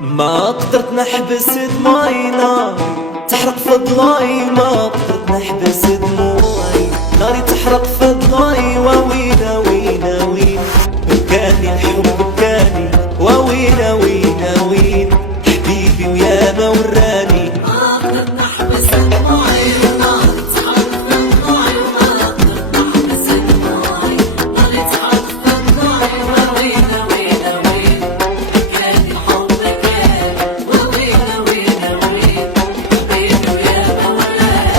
ما قدرت نحبس دموعي، نار تحرق في ضلوعي، ما قدرت نحبس دموعي، ناري تحرق في ضلوعي. ووينا وينا وين بكاني الحب بكاني، ووينا وينا وين حبيبي ويا ما وراني. ما قدرت نحبس دموعي، نار تحرق في ضلوعي، وما قدرت نحبس دموعي، ناري تحرق في ضلوعي. ووينا وينا وين بكاني الحب بكاني، ووينا وينا وين حبيبي ويا ما وراني.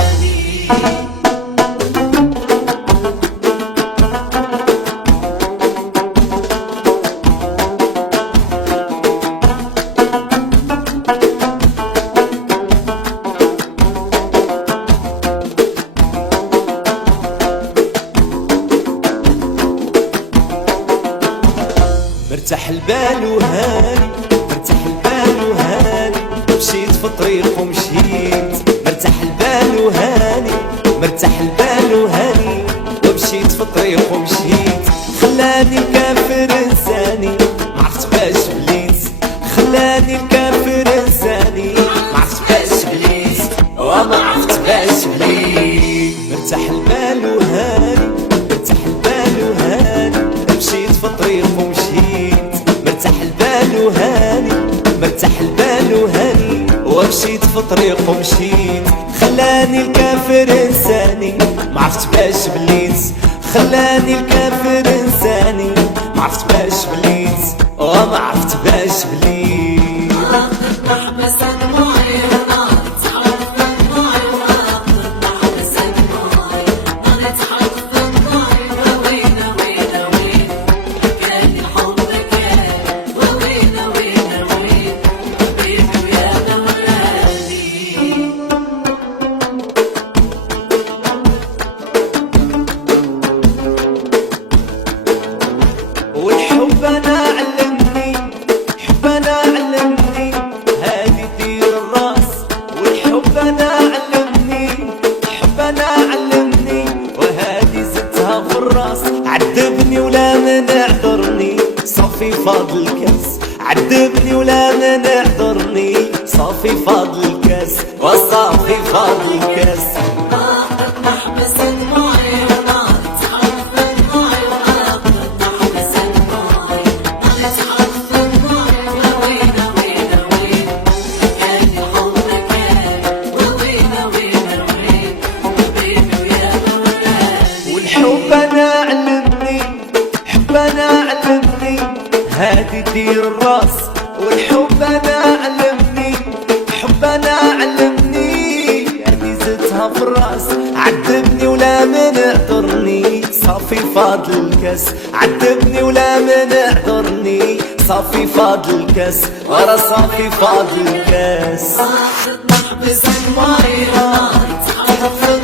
مرتاح البال وهاني، مرتاح البال وهاني، مشيت في طريق ومشيت. مرتاح البال وهاني، مرتاح البال وهاني، ومشيت في طريق ومشيت. خلاني الكافر انساني، معرفت باش بليت. خلاني الكافر انساني، معرفت باش بليت، وما عرفت باش بليت. مرتاح البال وهاني، مرتاح البال وهاني، مشيت في طريق ومشيت. مرتاح البال وهاني، مرتاح البال وهاني، ومشيت في طريق ومشيت. خلاني الكافر انساني، معرفت باش بليت. خلاني الكافر انساني، معرفت باش بليت، وما عرفت باش بليت. ما قدرت نحبس دموعي، نار تحرق في ضلوعي، وما قدرت نحبس دموعي، ناري تحرق في ضلوعي. ووينا وينا وين بكاني الحب بكاني، ووينا وينا وين حبيبي ويا ما وراني. والحب انا علمني، حب انا علمني، هادي دير الراس. والحب انا علمني، حب انا علمني، وهادي زدتها في الراس. عذبني ولا من اعذرني، صافي فاضل الكاس. عذبني ولا من اعذرني، صافي فاضل الكاس، وصافي فاضل الكاس. ما قدرت نحبس دموعي، نار تحرق في ضلوعي، وما قدرت نحبس دموعي، ناري تحرق في ضلوعي. ووينا وينا وين بكاني الحب بكاني، ووينا وينا وين حبيبي ويا ما وراني. والحب انا علمني، حب انا علمني، هادي دير الراس. والحب انا علمني، حب انا علمني، هادي زدتها في الراس. عذبني ولا من اعذرني، صافي فاضل الكاس. عذبني ولا من اعذرني، صافي فاضل الكاس، ورا صافي فاضل الكاس. ما قدرت نحبس دموعي، نار تحرق في